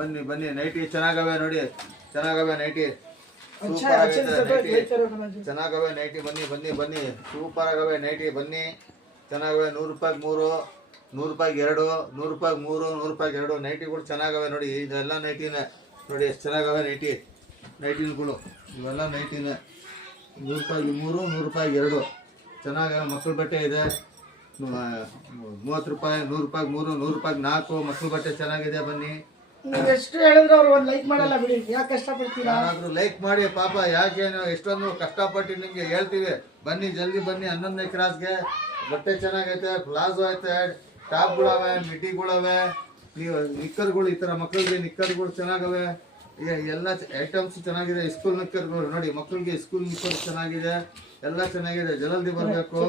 ಬನ್ನಿ ಬನ್ನಿ, ನೈಟಿ ಚೆನ್ನಾಗವೆ ನೋಡಿ, ಚೆನ್ನಾಗವೆ ನೈಟಿ, ಸೂಪರ್ ಆಗೈತೆ ನೈಟಿ, ಚೆನ್ನಾಗವೆ ನೈಟಿ, ಬನ್ನಿ ಬನ್ನಿ ಬನ್ನಿ, ಸೂಪರ್ ಆಗವೆ ನೈಟಿ, ಬನ್ನಿ ಚೆನ್ನಾಗವೆ. 100 ರೂಪಾಯಿಗೆ 3, 100 ರೂಪಾಯಿಗೆ 2, 100 ರೂಪಾಯಿಗೆ 3, 100 ರೂಪಾಯಿಗೆ 2 ನೈಟಿಗಳು ಚೆನ್ನಾಗವೆ ನೋಡಿ. ಇದೆಲ್ಲ ನೈಟಿನೇ ನೋಡಿ, ಎಷ್ಟು ಚೆನ್ನಾಗವೆ ನೈಟಿಗಳು, ಇವೆಲ್ಲ ನೈಟಿನೇ. 100 ರೂಪಾಯಿಗೆ 3, 100 ರೂಪಾಯಿಗೆ 2 ಚೆನ್ನಾಗವೆ. ಮಕ್ಕಳ ಬಟ್ಟೆ ಇದೆ 30 ರೂಪಾಯಿ, 100 ರೂಪಾಯಿಗೆ 3, 100 ರೂಪಾಯಿಗೆ 4 ಮಕ್ಕಳ ಬಟ್ಟೆ ಚೆನ್ನಾಗಿದೆ. ಬನ್ನಿ, ಎಷ್ಟು ಹೇಳಿದ್ರು ಅವ್ರು ಒಂದು ಲೈಕ್ ಮಾಡಲ್ಲ ಬಿಡಿ, ಯಾಕೆ ಕಷ್ಟಪಡ್ತೀರಾ? ಯಾರಾದ್ರೂ ಲೈಕ್ ಮಾಡಿ ಪಾಪ, ಯಾಕೆ ಎಷ್ಟೊಂದು ಕಷ್ಟಪಟ್ಟು ನಿಮ್ಗೆ ಹೇಳ್ತೀವಿ. ಬನ್ನಿ ಜಲ್ದಿ ಬನ್ನಿ, 11ನೇ ಕ್ರಾಸ್ಗೆ. ಬಟ್ಟೆ ಚೆನ್ನಾಗೈತೆ, ಪ್ಲಾಜೋ ಐತೆ, ಟಾಪ್ಗಳವೆ, ಮಿಡ್ಡಿಗಳವೆ, ನಿಕ್ಕರ್ಗಳು, ಈ ತರ ಮಕ್ಕಳಿಗೆ ನಿಕ್ಕರ್ಗಳು ಚೆನ್ನಾಗವೆ. ಎಲ್ಲ ಐಟಮ್ಸ್ ಚೆನ್ನಾಗಿದೆ. ಸ್ಕೂಲ್ ನಿಕ್ಕರ್ಗಳು ನೋಡಿ, ಮಕ್ಕಳಿಗೆ ಸ್ಕೂಲ್ ನಿಕ್ಕರ್ ಚೆನ್ನಾಗಿದೆ, ಎಲ್ಲ ಚೆನ್ನಾಗಿದೆ. ಜಲ್ದಿ ಬರಬೇಕು.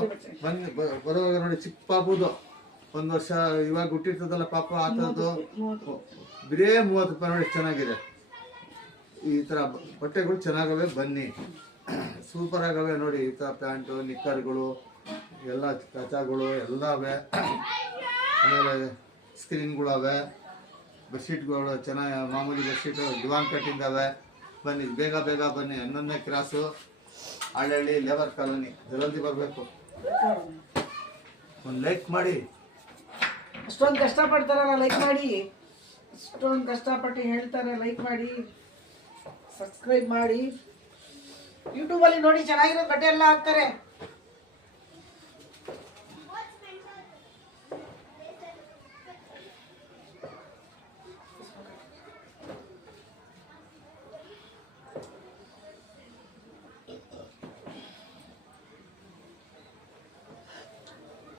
ಬನ್ನಿ, ಬರುವಾಗ ನೋಡಿ ಚಿಕ್ಕ ಪಾಪುದು 1 ವರ್ಷ ಇವಾಗ ಹುಟ್ಟಿರ್ತದಲ್ಲ ಪಾಪ, ಆ ಥರದ್ದು ಬರೇ 30 ರೂಪಾಯಿ ನೋಡಿ, ಚೆನ್ನಾಗಿದೆ. ಈ ಥರ ಬಟ್ಟೆಗಳು ಚೆನ್ನಾಗವೆ, ಬನ್ನಿ, ಸೂಪರ್ ಆಗವೆ ನೋಡಿ. ಈ ಥರ ಪ್ಯಾಂಟು, ನಿಕ್ಕರ್ಗಳು, ಎಲ್ಲ ಕಚಾಗಳು ಎಲ್ಲ ಅವೆ. ಆಮೇಲೆ ಸ್ಕ್ರೀನ್ಗಳು ಅವೆ, ಬೆಡ್ಶೀಟ್ಗಳು ಚೆನ್ನಾಗಿ, ಮಾಮೂಲಿ ಬೆಡ್ಶೀಟು ದಿವಾನ್ ಕಟ್ಟಿಂಗ್ ಅವೆ. ಬನ್ನಿ ಬೇಗ ಬೇಗ ಬನ್ನಿ, 11ನೇ ಕ್ರಾಸು, ಹಳ್ಳಿ ಲೇಬರ್ ಕಾಲೋನಿ, ಜಲ್ದಿ ಬರಬೇಕು. ಒಂದು ಲೈಕ್ ಮಾಡಿ. ಅಷ್ಟೊಂದು ಕಷ್ಟಪಡ್ತಾರಲ್ಲ, ಲೈಕ್ ಮಾಡಿ. ಅಷ್ಟೊಂದು ಕಷ್ಟಪಟ್ಟು ಹೇಳ್ತಾರೆ, ಲೈಕ್ ಮಾಡಿ, ಸಬ್ಸ್ಕ್ರೈಬ್ ಮಾಡಿ. ಯೂಟ್ಯೂಬಲ್ಲಿ ನೋಡಿ ಚೆನ್ನಾಗಿರೋ ಬಟ್ಟೆ ಎಲ್ಲ ಹಾಕ್ತಾರೆ.